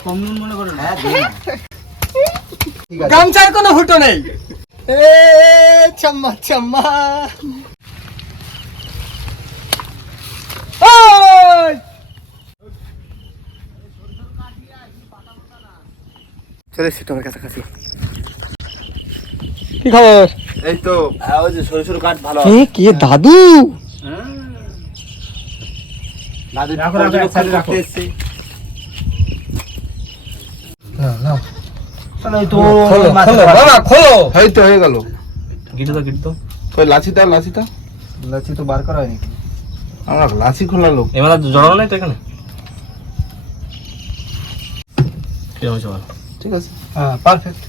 কম নুন মনে করেন হ্যাঁ না। গামছার কোনো হুটো নেই এ চাম্মা চাম্মা! চলে এসছি তোমার কাছাকাছি কি খবর এই তো ওই যে সরু সরু কাঠ ভালো কে কে দাদু দাদু রাখো, রাখো, একসাথে রাখো। এসছি খোলো খোলো বাবা খোলো এই তো হয়ে গেল। গিটু তো গিটু তো কই লাচিটা লাচিটা লাচি তো বার করা হয়নি। আমরা লাচি খোলা লোক। এবার জড়ানো নাই তো এখানে? ঠিক আছে হ্যাঁ পারফেক্ট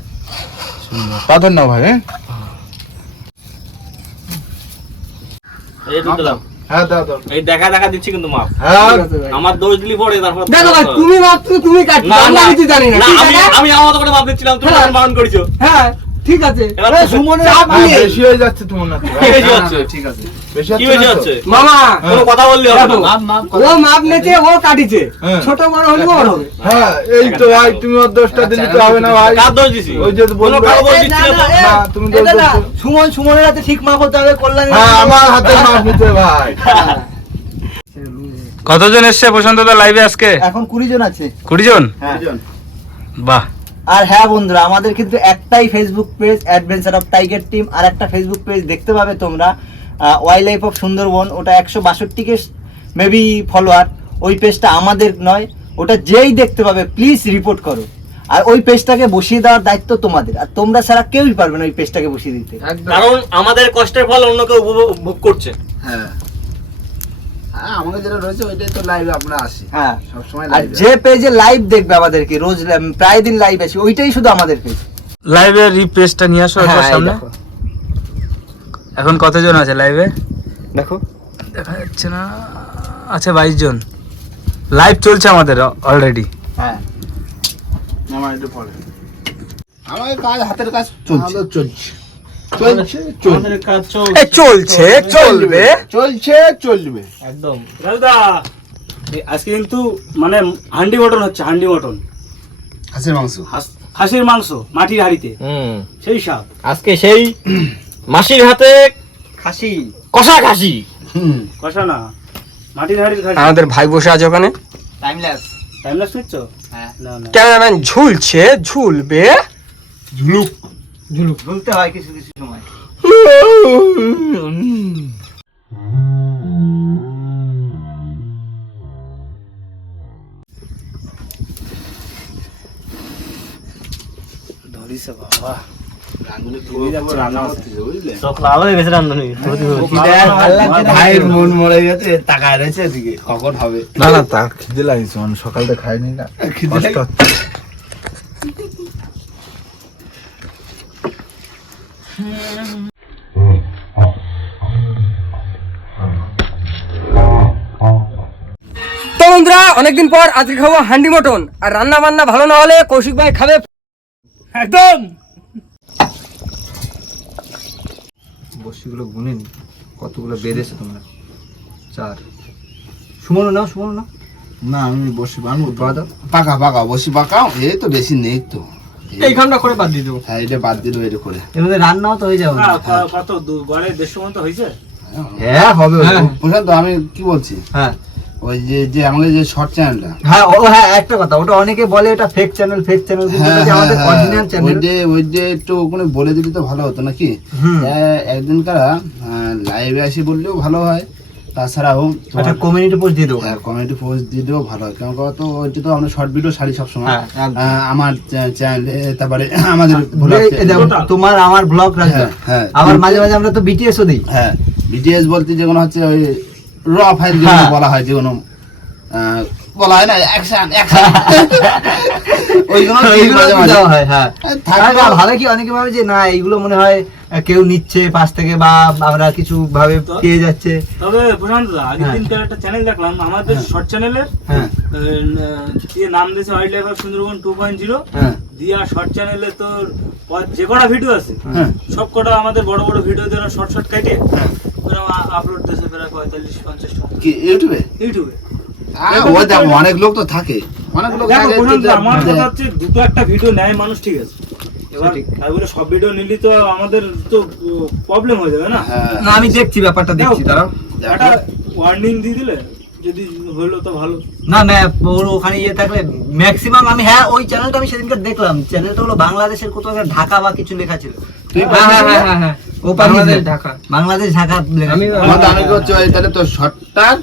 পাথর নাও ভাই হ্যাঁ? এই দিলাম হ্যাঁ দাও দাও। এই দেখা দেখা দিচ্ছি কিন্তু মাপ। হ্যাঁ। আমার দোষ দিলি পরে তারপর দেখো ভাই তুমি মাপ তুমি জানি না। না, আমি আমার মতো করে মাপ দিচ্ছিলাম তুমি মাউন্ট তখন বারণ করেছ। হ্যাঁ। ঠিক আছে। এবার সুমনের চাপ হ্যাঁ, বেশি হয়ে যাচ্ছে তোমার না বেশি হচ্ছে ঠিক আছে। বেশি কি বেশি হচ্ছে মামা কোনো কথা বললে হবে না। ও মাপ নেছে ও কাটিছে। হ্যাঁ। ছোট বড় হলে বড় হবে। হ্যাঁ এই তো ভাই তুমি ওর দোষটা দিলে তো হবে না ভাই। কার দোষ দিছি? ওই যে কারও দোষ এ, না, তুমি দোষ দাদা, সুমন সুমনের হাতে ঠিক মাপ হতে হবে কল্যাণ হ্যাঁ আমার হাতে মাপ নিতে ভাই। কতজন এসছে প্রশান্ত দা লাইভে আজকে? এখন কুড়ি জন আছে। কুড়ি জন? হ্যাঁ। বাহ। আর হ্যাঁ বন্ধুরা আমাদের কিন্তু একটাই Facebook page adventure of tiger team আর একটা ফেসবুক পেজ দেখতে পাবে তোমরা ওয়াইল্ড লাইফ অফ সুন্দরবন ওটা একশো বাষট্টি কে মেবি ফলোয়ার ওই পেজটা আমাদের নয় ওটা যেই দেখতে পাবে প্লিজ রিপোর্ট করো। আর ওই পেজটাকে বসিয়ে দেওয়ার দায়িত্ব তোমাদের আর তোমরা ছাড়া কেউই পারবে না ওই পেজটাকে বসিয়ে দিতে। কারণ আমাদের কষ্টের ফল অন্য কেউ উপভোগ করছে। হ্যাঁ। হ্যাঁ আমাকে যেটা রয়েছে ওইটাই তো লাইভে আমরা আসি। হ্যাঁ। সবসময় আর যে পেজে লাইভ দেখবে আমাদেরকে রোজ প্রায় দিন লাইভ আসি ওইটাই শুধু আমাদের পেজ লাইভে রিপ্রেসটা নিয়ে আসো একবার সামনে। এখন কতজন আছে লাইভে দেখো। দেখা যাচ্ছে না আচ্ছা বাইশ জন। লাইভ চলছে আমাদের অলরেডি হ্যাঁ। আমার একটু পরে। আমার কাজ হাতের কাজ চলছে। চলছে। চলছে চলছে। আমাদের কাজ চলছে। চলবে। চলছে চলবে। একদম। দাদা আজকে কিন্তু মানে হান্ডি মটন হচ্ছে হান্ডি মটন। হাঁসের মাংস। হাঁস- খাসির মাংস মাটির হাড়িতে। সেই স্বাদ। আজকে সেই মাসির হাতে খাসি। কষা খাসি। হুম। কষা না মাটির হাড়ির খাসি। আমাদের ভাই বসে আছে ওখানে। টাইম ল্যাপস টাইম লাগছে নিচ্ছ? হ্যাঁ। না না। ক্যামেরাম্যান ঝুলছে ঝুলবে। ঝুলুক। ঝুলতে হয় কিছু কিছু সময়। হয়ে মন কখন হবে? না না খিদে লাগিয়েছে মানে সকালটা খাইনি না। কষ্ট অনেকদিন পর আজকে খাব হান্ডি মটন। আর রান্না বান্না ভালো না হলে কৌশিক ভাই খাবে একদম। বসিগুলো গুনে নি। কতগুলো বেড়েছে তোমরা? চার। সুমন নাও সুমন নাও। না আমি বসে বানবো দাও। পাকা পাকা বসি পাকাও এই তো বেশি নেই তো। এই- এইখানটা করে বাদ দিয়ে দেবো। হ্যাঁ এটা বাদ দিল এটা করে। এর রান্নাও তো হয়ে যাবে না, কত গড়ে দেড়শো মতো হয়েছে? হ্যাঁ হবে প্রশান্ত আমি কি বলছি? হ্যাঁ। ওই যে যে আমাদের যে শর্ট চ্যানেলটা হ্যাঁ ও হ্যাঁ একটা কথা ওটা অনেকে বলে এটা ফেক চ্যানেল ফেক চ্যানেল কিন্তু হ্যাঁ আমাদের অরিজিনাল হ্যাঁ, ওই চ্যানেল যে ওই যে একটু ওখানে বলে দিলে তো ভালো হতো নাকি? একদিন কারা লাইভে আসি বললেও ভালো হয়। তাছাড়াও আচ্ছা কমিউনিটি পোস্ট দিয়ে দেবো। কমেন্টি পোস্ট দিয়ে দিলেও ভালো হয়। কারণ তো ওইটা তো আমরা শর্ট ভিডিও ছাড়ি সবসময়। হ্যাঁ, আমার চ্যানেলে তারপরে আমাদের. তোমার আমার ব্লগ রাখবে। হ্যাঁ, হ্যাঁ। আবার মাঝে মাঝে আমরা তো বিটিএসও দিই। হ্যাঁ বিটিএস বলতে যেগুলো হচ্ছে ওই র ফাইল হ্যাঁ। বলা হয় বলা হয় না অ্যাকশন অ্যাকশন ওইগুলো হয় হ্যাঁ। হ্যাঁ, ভালো কি অনেকে ভাবে যে না এইগুলো মনে হয় কেউ নিচ্ছে পাশ থেকে বা আমরা কিছু ভাবে পেয়ে যাচ্ছে। তবে প্রশান্ত আগের হ্যাঁ। একটা চ্যানেল দেখলাম আমাদের শর্ট চ্যানেলের হ্যাঁ। দিয়ে নাম দিয়েছে wildlife Sundarban two point zero হ্যাঁ। দিয়া শর্ট চ্যানেলে তোর যে কটা ভিডিও আছে হ্যাঁ। সব কটা আমাদের বড় বড় ভিডিও দিয়ে শর্ট শর্ট কেটে। আপলোড দিয়েছে প্রায় পঁয়তাল্লিশ পঞ্চাশ টাকা। কি ইউটিউবে? ইউটিউবে। ওই দেখো অনেক লোক তো থাকে। আমার কথা হচ্ছে দুটো একটা ভিডিও নেয় মানুষ ঠিক আছে? এবার তাই সব ভিডিও নিলি তো আমাদের তো প্রবলেম হয়ে যাবে না? না আমি দেখছি ব্যাপারটা দেখছি দাঁড়াও। একটা ওয়ার্নিং দিয়ে দিলে যদি হলো তো ভালো। না না ওর ওখানে ইয়ে থাকলে ম্যাক্সিমাম আমি হ্যাঁ ওই চ্যানেলটা আমি সেদিনকে দেখলাম। চ্যানেলটা হলো বাংলাদেশের কোথাও একটা ঢাকা বা কিছু লেখা ছিল। হ্যাঁ হ্যাঁ হ্যাঁ হ্যাঁ হ্যাঁ। ও বাংলাদেশ ঢাকা। বাংলাদেশ ঢাকা আমি- ছিল। আমাদের আমি তাহলে তো শর্টটার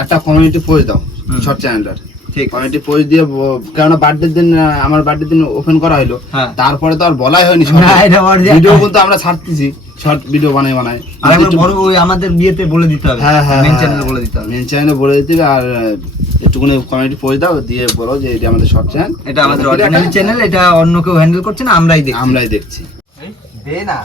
একটা কমিউনিটি পোস্ট দাও। শর্ট চ্যানেলটার ঠিক। কমিউনিটি পোস্ট দিয়ে ব- কেননা বার্থডে দিন আমার বার্থডে দিন ওপেন করা হলো হ্যাঁ। তারপরে তো আর বলাই হয়নি না, এটা original। ভিডিও কিন্তু আমরা ছাড়তেছি শর্ট ভিডিও বানাই বানাই। আর বড় ওই আমাদের বিয়েতে বলে দিতে হবে। হ্যাঁ হ্যাঁ মেন চ্যানেলে বলে দিতে হবে। মেন চ্যানেলে বলে দিতে হবে আর একটুখানি দাও দিয়ে বলো যে এটা আমাদের শর্ট চ্যানেল এটা আমাদের অরিজিনাল চ্যানেল এটা অন্য কেউ হ্যান্ডেল করছে না আমরাই দেখছি। আমরাই দেখছি। দে না।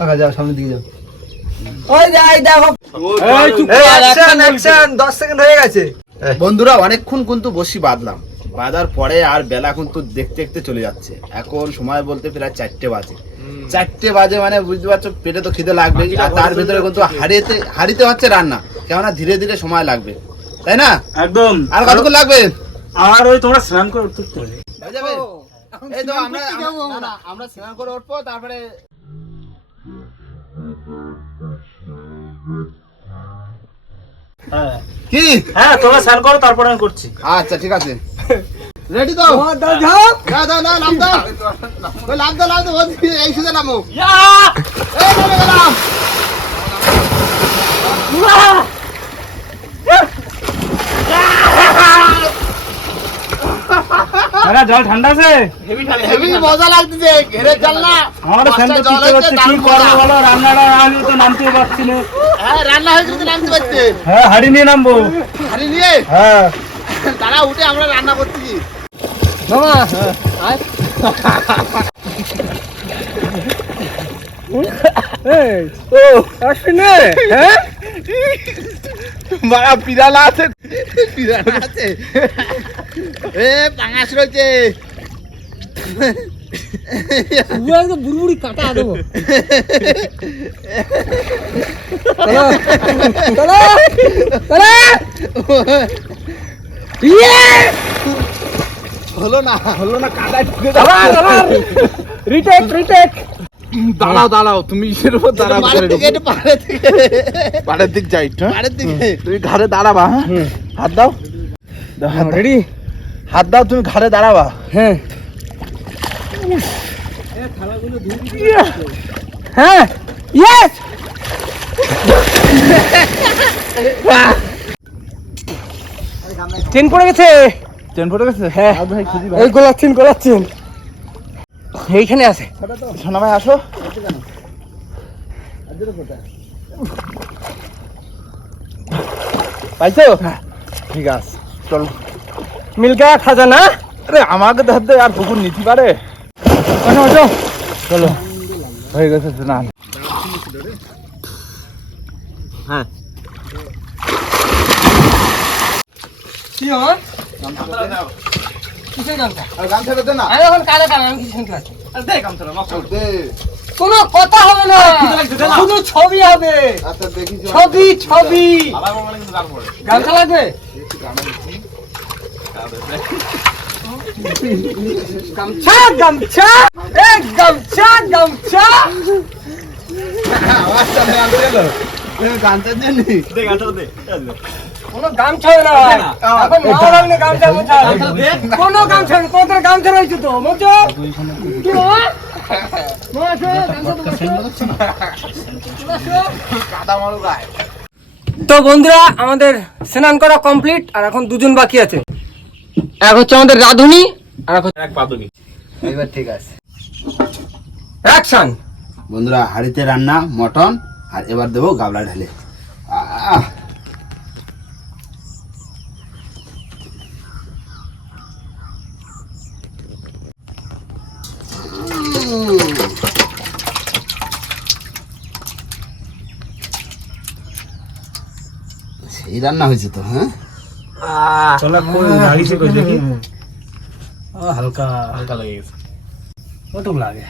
আগে যাও সামনের দিকে যাও ওই যাই দেখো। এই চুপ অ্যাকশন অ্যাকশন 10 সেকেন্ড হয়ে গেছে। বন্ধুরা অনেকক্ষণ কিন্তু বসি বাঁধলাম। বাঁধার পরে আর বেলা কিন্তু দেখতে দেখতে চলে যাচ্ছে। এখন সময় বলতে প্রায় চারটে বাজে। চারটে বাজে মানে বুঝতে পারছ পেটে তো খিদে লাগবে। আর তার ভিতরে কিন্তু হারিয়েতে হারিতে হচ্ছে রান্না। কেননা ধীরে ধীরে সময় লাগবে। তাই না? একদম। আর কতক্ষণ লাগবে? আর ওই তোমরা স্নান করে উঠতে হবে। যাবে। এই তো আমরা আমরা- না, না, আমরা স্নান করে উঠবো তারপরে কি? হ্যাঁ তোমরা স্নান করো তারপরে আমি করছি। আচ্ছা ঠিক আছে। রেডি তো? দাও যাও দাও দাও দাও নাম দাও। ওই লাভ দাও লাভ দাও এই সুদে নামো। এই নামে গেলাম। আরে জল ঠান্ডা আছে? হেভি মজা লাগতেছে ঘেরে চল না। আমাদের ফ্যান তো জল কি বলো? রান্নাটা না হলে তো নামতেই পারছি না। হ্যাঁ রান্না হয়েছে কিন্তু নামতে পারছে হ্যাঁ হাড়ি নিয়ে নামবো। হারি নিয়ে? হ্যাঁ। তারা উঠে আমরা রান্না করছি। মামা ও হ্যাঁ? বাবা পিরালা আছে। পিরালা আছে। এ পাঙাশ রয়েছে। একদম বুড়বুড়ি কাটা দেবো হলো না হলো না কাদায় ঢুকে রিটেক রিটেক দাঁড়াও দাঁড়াও তুমি ইসের উপর দাঁড়াও পাড়ের দিকে যাই? পাড়ের দিকে তুমি ঘাড়ে দাঁড়াবা হ্যাঁ হাত দাও দাও, হাত দাও। রেডি হাত দাও তুমি ঘাড়ে দাঁড়াবা হ্যাঁ হ্যাঁ ইয়েস চেন পড়ে গেছে। চেন পড়ে গেছে? হ্যাঁ। এই গোলাচ্ছেন গোলাচ্ছেন এইখানে আছে। সোনা ভাই আসো। পাইছো? ঠিক আছে চলো। মিল গয়া খাজানা আরে আমাকে ধর দে আর কুকুর নিতে পারে। ওঠো ওঠো চলো। হয়ে গেছে স্নান। হ্যাঁ। কি আমার কোনো কথা হবে না। শুধু ছবি হবে। আচ্ছা ছবি ছবি। গামছা লাগবে। গামছা গামছা, এ গামছা গামছা। আওয়াজটা গান ছিল গানটা জানি কোনো গামছা না। এখন মাও লাগলে গামছা মোছা কোনো গামছা নেই তোদের গামছা রয়েছে তো মোচো কি বাবা? মা গামছা তো মোচো। কাদা মারু গায় তো বন্ধুরা, আমাদের স্নান করা কমপ্লিট আর এখন দুজন বাকি আছে। এক হচ্ছে আমাদের রাধুনি আর এক হচ্ছে এক পাদুনি। এবার ঠিক আছে। অ্যাকশন বন্ধুরা হাড়িতে রান্না মটন আর এবার দেবো গাবলা ঢালে। আহ! সেই রান্না হয়েছে তো হ্যাঁ? চলা কই লাগিছে কই দেখি ও হালকা হালকা লাগে গেছে কত লাগে